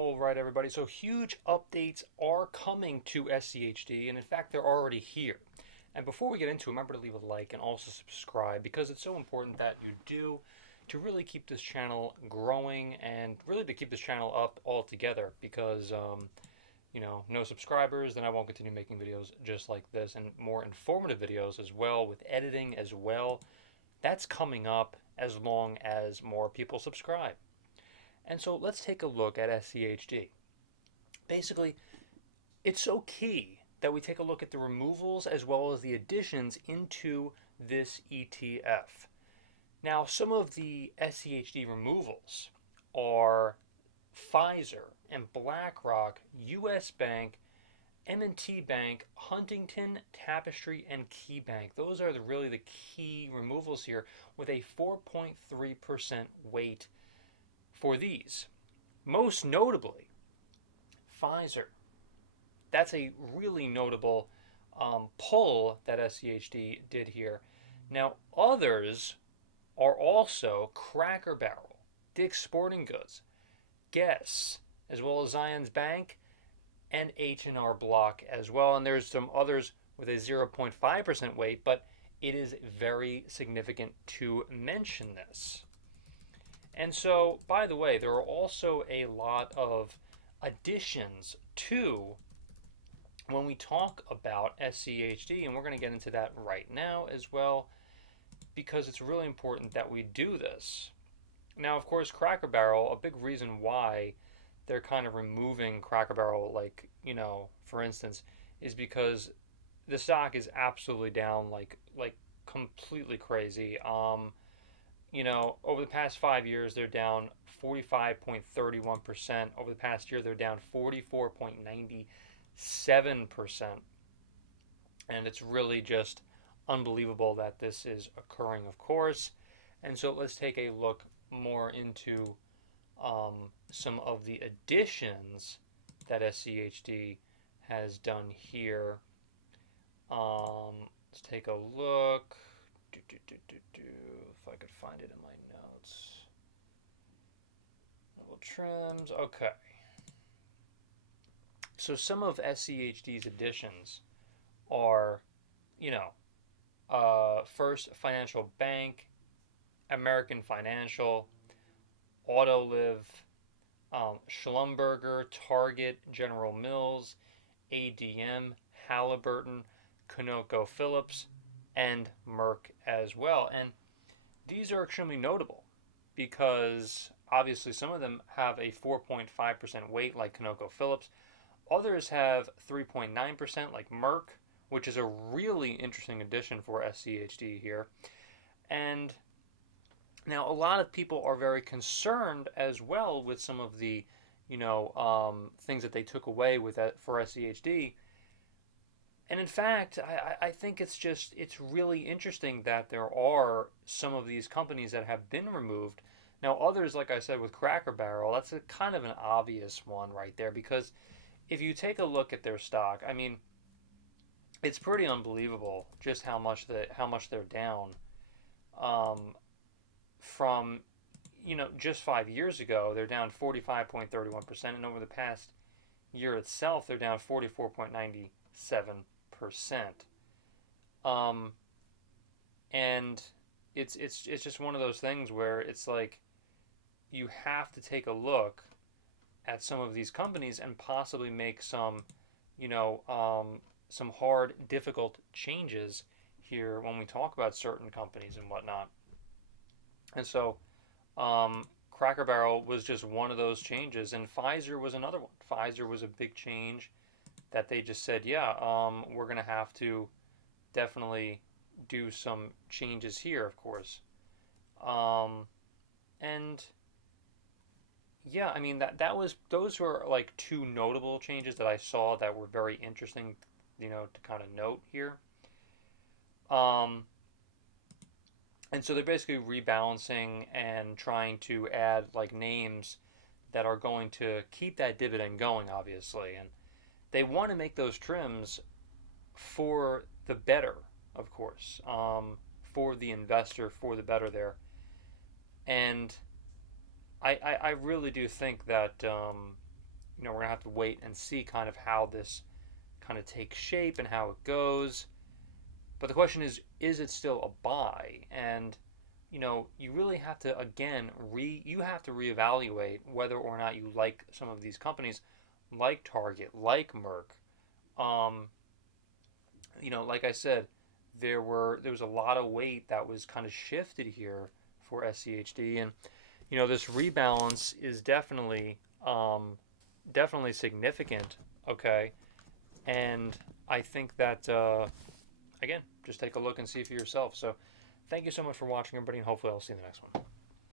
All right, everybody. So huge updates are coming to SCHD, and in fact, they're already here. And before we get into it, remember to leave a like and also subscribe because it's so important that you do to really keep this channel growing and really to keep this channel up altogether because, no subscribers, then I won't continue making videos just like this and more informative videos as well with editing as well. That's coming up as long as more people subscribe. And so let's take a look at SCHD. Basically, it's so key that we take a look at the removals as well as the additions into this ETF. Now, some of the SCHD removals are Pfizer and BlackRock, US Bank, M&T Bank, Huntington, Tapestry, and KeyBank. Those are really the key removals here with a 4.3% weight for these. Most notably, Pfizer. That's a really notable pull that SCHD did here. Now, others are also Cracker Barrel, Dick's Sporting Goods, Guess, as well as Zions Bank, and H&R Block as well. And there's some others with a 0.5% weight, but it is very significant to mention this. And so, by the way, there are also a lot of additions to when we talk about SCHD, and we're going to get into that right now as well, because it's really important that we do this. Now, of course, Cracker Barrel, a big reason why they're kind of removing Cracker Barrel, for instance, is because the stock is absolutely down, like completely crazy. Over the past 5 years, they're down 45.31%. Over the past year, they're down 44.97%. And it's really just unbelievable that this is occurring, of course. And so let's take a look more into some of the additions that SCHD has done here. Let's take a look. If I could find it in my notes. Little trims. Okay. So some of SCHD's additions are, First Financial Bank, American Financial, Autoliv, Schlumberger, Target, General Mills, ADM, Halliburton, ConocoPhillips, and Merck as well. And these are extremely notable because obviously some of them have a 4.5% weight like ConocoPhillips. Others have 3.9% like Merck, which is a really interesting addition for SCHD here. And now a lot of people are very concerned as well with some of the, things that they took away with that for SCHD. And in fact, I think it's really interesting that there are some of these companies that have been removed. Now, others, like I said, with Cracker Barrel, that's a kind of an obvious one right there because if you take a look at their stock, I mean, it's pretty unbelievable just how much they're down from, just 5 years ago, they're down 45.31%, and over the past year itself, they're down 44.97%. And it's just one of those things where it's like you have to take a look at some of these companies and possibly make some hard, difficult changes here when we talk about certain companies and whatnot. And so Cracker Barrel was just one of those changes, and Pfizer was another one. Pfizer was a big change that they just said, we're going to have to definitely do some changes here, of course. And yeah, I mean those were like two notable changes that I saw that were very interesting, to kind of note here. And so they're basically rebalancing and trying to add like names that are going to keep that dividend going, obviously, and they want to make those trims for the better, of course, for the investor, for the better there. And I really do think that we're going to have to wait and see kind of how this kind of takes shape and how it goes. But the question is it still a buy? And you really have to, again, you have to reevaluate whether or not you like some of these companies, like Target, like Merck. Um, like I said, there was a lot of weight that was kind of shifted here for SCHD, and this rebalance is definitely significant. Okay, and I think that again, just take a look and see for yourself. So, thank you so much for watching, everybody, and hopefully I'll see you in the next one.